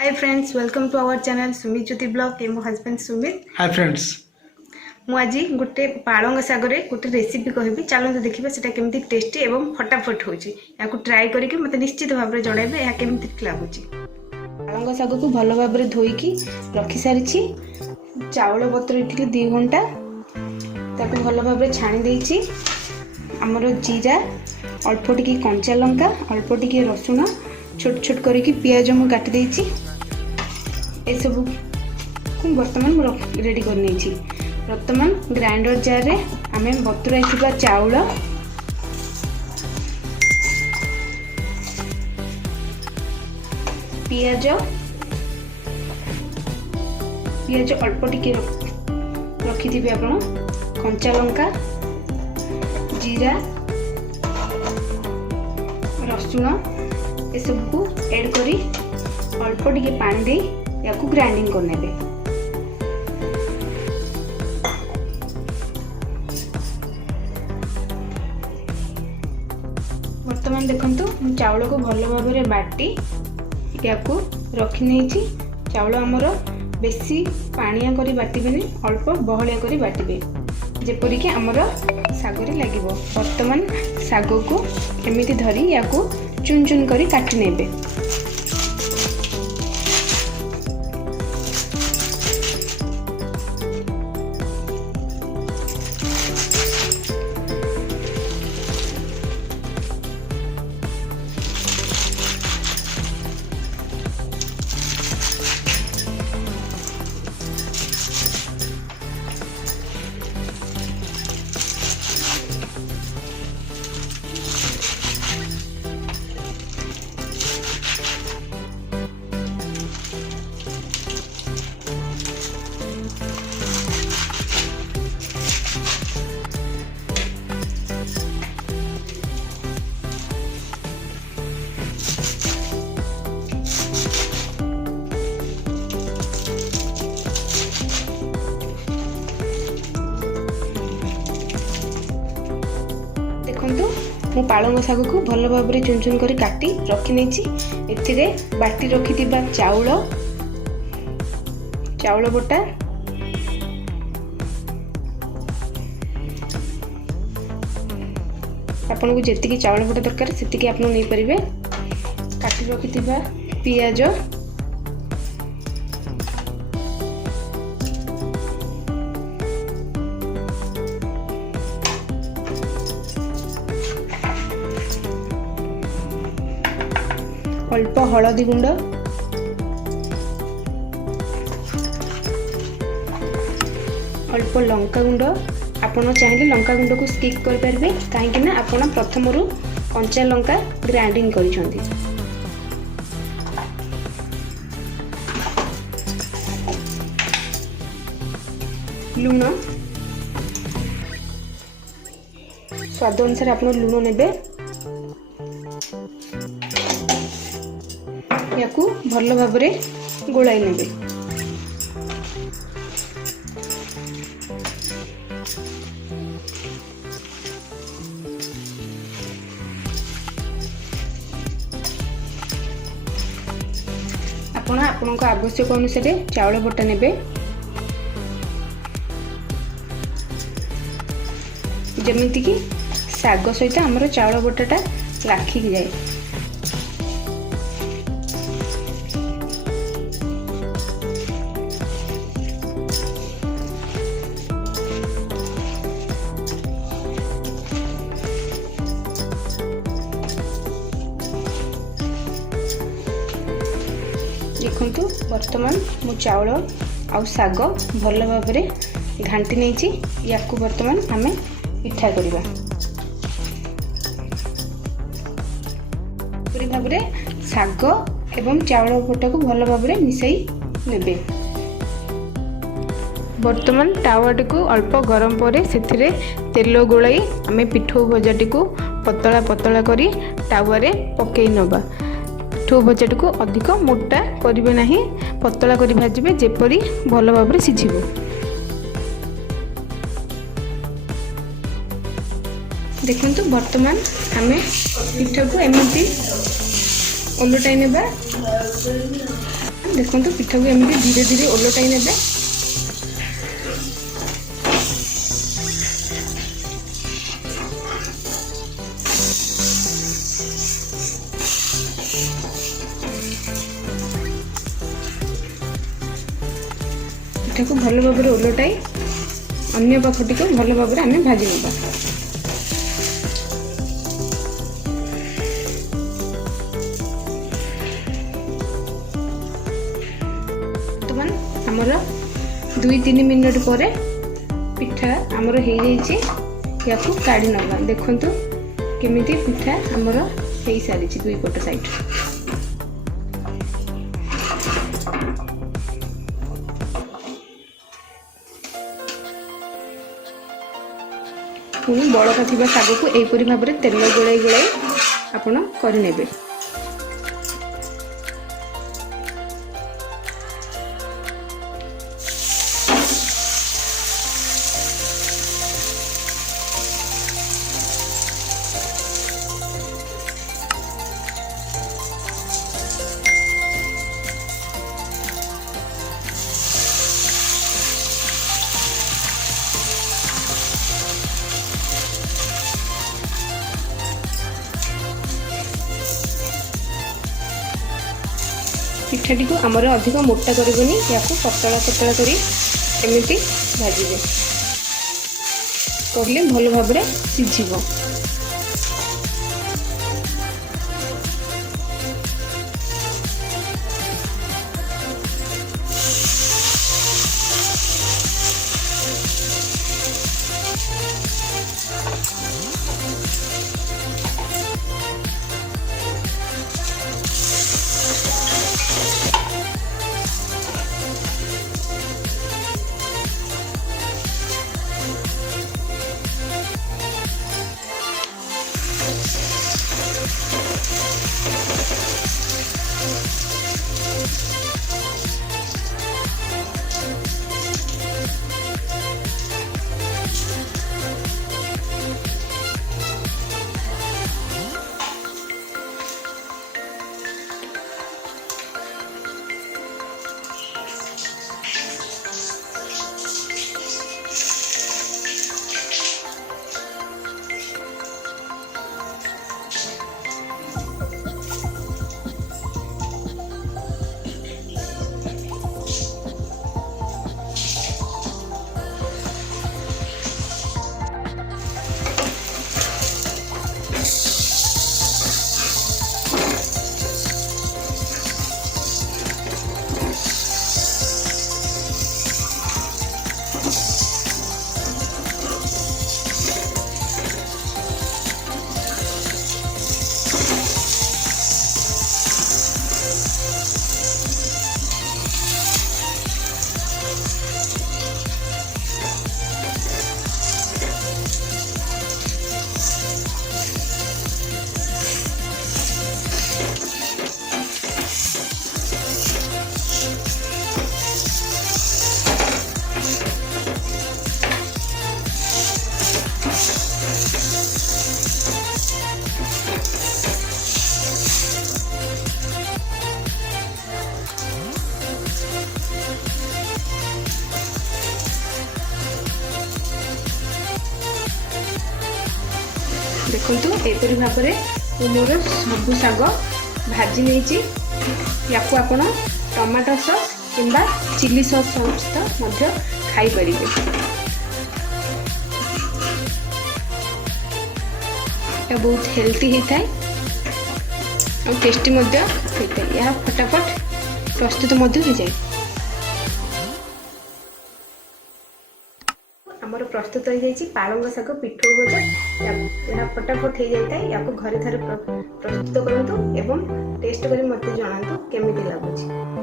Hi friends, welcome to our channel Sumit Jyoti Blog. मो husband Sumit. Hi friends मुझे गोटे पालंग सागर गोटे रेसिपी कहबी. चलते देखिए सेटा केमती टेस्टी एवं फटाफट होची. याकू ट्राई करके मते निश्चित भाव में जणाइबे या केमती लागुची. पालंग साग को भल भाव में धोईकी रखी सारिछि. चावल बतुरेइथिले 2 घंटा ताको भल भाव में छाणी देइछि. हमर जीरा अल्प टिके कंचा लंका अल्प टिके रसुण छोट छोट करके पियाज मु काटी देइछि. ए सब को वर्तमान रेडी कर नहीं. वर्तमान ग्राइंडर जार रे आमे बतुराई थिबा चाउल पियाज अल्प टिके रखी थिबे आपण कंचा लंका जीरा रसुण ए सब को ऐड करी अल्प टिके पानी दे या ग्राइंडिंग कर नेबे. वर्तमान देखंतु मु चावल को भल भाव में बाटी या रखी नहीं. चावल आमर बेसी पानिया करी बाटिबेनी अल्प बहलिया करी बाटिबे जेपरिक आमर सागरे लागिबो. वर्तमान साग को एमिति धरी या चुन चुन करी काटी नेबे. मु पालंग साग को भल भाव में चुन चुन कर काटी रखी नहीं. एथिरे बाटी रखी थिबा चाउल बटा आपन को जेतिकी चाउल बटा दरकार सेतिकी आपन नै परिबे. काटी रखी थिबा पियाज अल्प हलदी गुंड अल्प लंका गुंड. आपण चाहिए लंका गुंड को स्किप कर पारे कहीं आपण प्रथम कंचा लंका ग्राइंडिंग करिसेंती. लूण स्वाद अनुसार आपण लूण नेबे. याकू भल भाव में गोलाई नेबे. आपण आवश्यक अनुसार चाउल बटा नेबे जमीती कि साग सहित आमर चाउल बटाटा लाखिक जाए. देखंतु वर्तमान मु चाउल आउ साग भल भाव में घांटी नहीं. या वर्तमान आमे पिठा करबा. पूरी भाव में साग एवं चाउल बटा को भल भाव में मिसाई नेबे. वर्तमान टावाटी को अल्प गरम पर से तेल गोलाई आमे पिठौ भजाटी को पतला पतला करी टावा पकई नबा. पिठौ भजाटी को अधिक मोटा करिवे नाही पतला करी भाजिबे जेपरी भल भाव में सिझिबो. देखंतु वर्तमान आमे पिठा को एमती ओलटाई नेबा देखो पिठा को एमती धीरे धीरे ओलटाई ने पिठा को भल भाव में ओलटाई अन्य पाखटी को भल भाव में आम भाजी ना आमर 2-3 मिनट पर पिठा आमर हो या काढ़ी नवा देखु केमिति पिठा आमर हो सारी 2 पट साइड पुणी बड़का थी साग को यहपरी भाव में तेल गोलाई गोलाई आपण करने पिठाटी को आमर अधिक मोटा करबनी या पतला पतला करी एमती भाजबे करले भल भाव में सिझिबो। देखो एपरी भाव में मोर सबू साग भाजी नहीं या आपण टमाटो सॉस किंबा चिली सॉस सहित खाई पारे। बहुत हेल्थी होता है और टेस्टी होता है। यह फटाफट प्रस्तुत हो जाए। आमर प्रस्तुत हो जाए पालंग शाग पिठौ भजा। यह फटाफट हो जाए या घरे थे प्रस्तुत करूँ एवं टेस्ट कर मत जनातु केमिति लगुच।